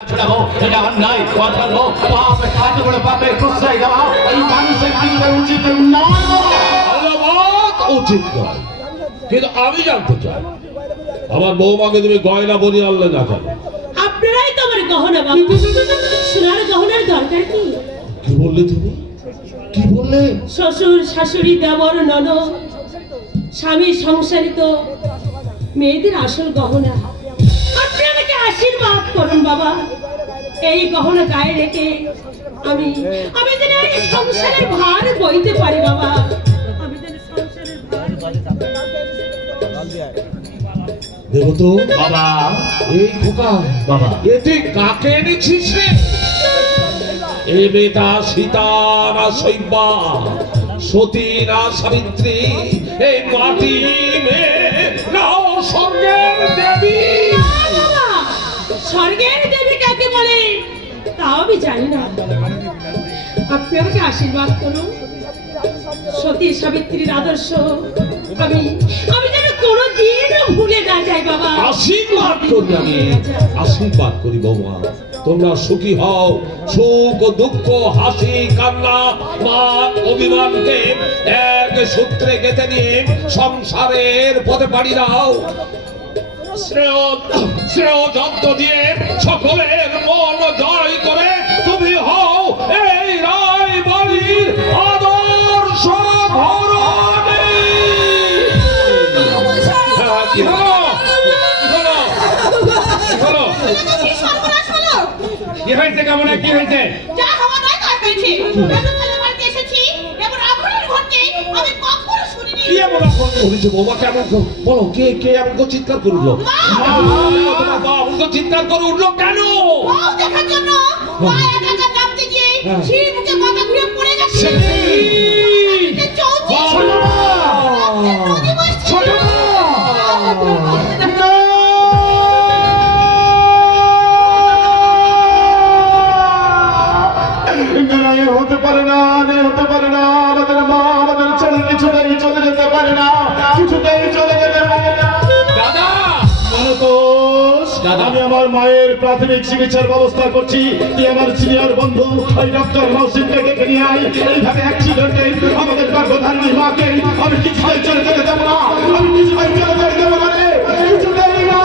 এটা অন্যায় অধর্ম পাপ এত বড় পাপের প্রশ্রয় দেওয়া এই মানুষের উচিত নয় উচিত নয়। কিন্তু আমি জানতে চাই আমার বৌমাকে তুমি গয়না বলি আনলে না কেন? আপনারাই তো আমার গহনা বাবা, সোনার গহনার দরকার কি? কি বললে তুমি? কি বললে? শ্বশুর শাশুড়ি দেবর ননদ স্বামী সংসারিত মেয়েদের আসল গহনা। আপনি আমাকে আশীর্বাদ করুন বাবা, এই গহনা গায়ে রেখে আমি যেন এই সংসারের ভার বইতে পারি বাবা। আমি যেন সংসারের ভার দেব তো বাবা। এই খোকা বাবা, এ তুই কাকে এনেছিস রে? এ বেটা সীতা না শৈবা, সতী না সাবিত্রী, এই মাটি মেয়ে না স্বর্গের দেবী? বাবা, স্বর্গের দেবী কাকে বলে তাও আমি জানি না। আপনি আমাকে আশীর্বাদ করুন, সতী সাবিত্রীর আদর্শ আমি যেন কোনোদিন ভুলে না যাই বাবা। আশীর্বাদ করি আমি, আশীর্বাদ করি বৌমা। তোমরা সুখী হও, সুখ দুঃখ হাসি কান্না মান অভিমানকে এক সূত্রে গেঁথে নিয়ে সংসারের পথে পাড়ি দাও। শ্রেয় যত্ন দিয়ে সকলের মন জয় করে তুমি হও এই রায় বাড়ির আদর্শ ধরণী। কি হলো? কি হয়েছে? কেমন কি হয়েছে? কি এমন আপন করেছে বৌমা? কেমন বলো, কে কে এমন চিৎকার করে উঠলো? তোমার চিৎকার করে উঠলো কেন? হতে পারে না, হতে পারে না। আমাদের মা আমাদের ছেড়ে কিছুতেই চলে যেতে পারে না, কিছুতেই চলে যেতে পারে না। দাদা দাদা, আমি আমার মায়ের প্রাথমিক চিকিৎসার ব্যবস্থা করছি। তুই আমার সিনিয়র বন্ধু ওই ডক্টর নওশিনকে ডেকে নিয়ে আয়। এইভাবে অ্যাক্সিডেন্টে আমাদের গর্ভধারিণী মাকে আমি কিছুতেই চলে যেতে দেবো না, আমি কিছুতেই চলে যেতে দেবো না রে, কিছুতেই না।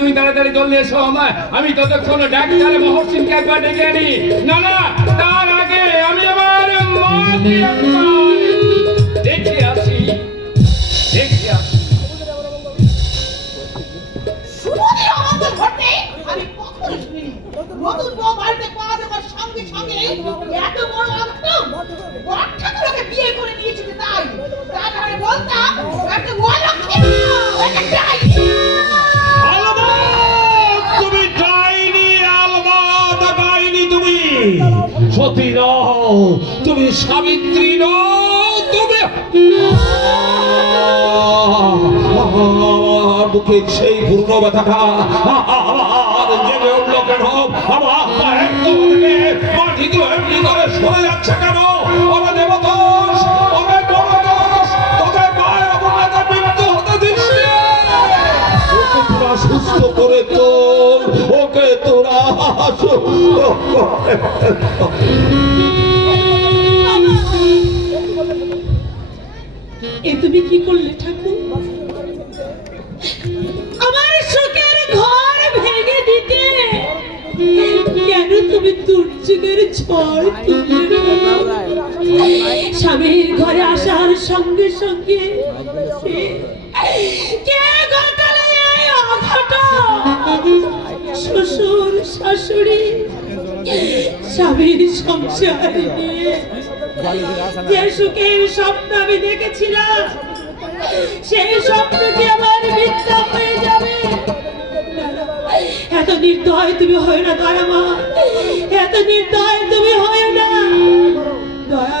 তুমি তাড়াতাড়ি জল নিয়ে এসো। আমি ততক্ষণ ডাক্তার মহসিনকে একবার ডেকে আনি। না না, তার আগে আমি আমার মাকে একবার দেখে আসি। বিয়ে করে নিয়েছে তাই বলতাম একটা সতী নও, তুমি সাবিত্রী নও, তুমি বুকে সেই পূর্ণ ব্যথাটা আমার জেগে উঠলো কেন? আমার একদম থেকে মাটিগুলো এমনি করে সরে যাচ্ছে কেন? ওরা দেবদোষ, ওরা বড় দোষ, তোদের মায়ের অবহেলা মৃত্যু হতে দিস না। ওকে তোরা সুস্থ করে তোল, ওকে তোরা সুস্থ করে। এ তুমি কি করলে ঠাকুর? আমার সুখের ঘর ভেঙে দিতে কেন তুমি দুর্যোগের ঝড় তুললে? স্বামীর ঘরে আসার সঙ্গে সঙ্গে কে ঘটালে এই অঘটন? শ্বশুর শাশুড়ি স্বামীর সংসার নিয়ে যে সুখের স্বপ্ন আমি দেখেছিলাম, সেই স্বপ্ন কি আমার মিথ্যা হয়ে যাবে? এত নির্দয় তুমি হয় না দয়ামা, এত নির্দয় তুমি হয় না দয়া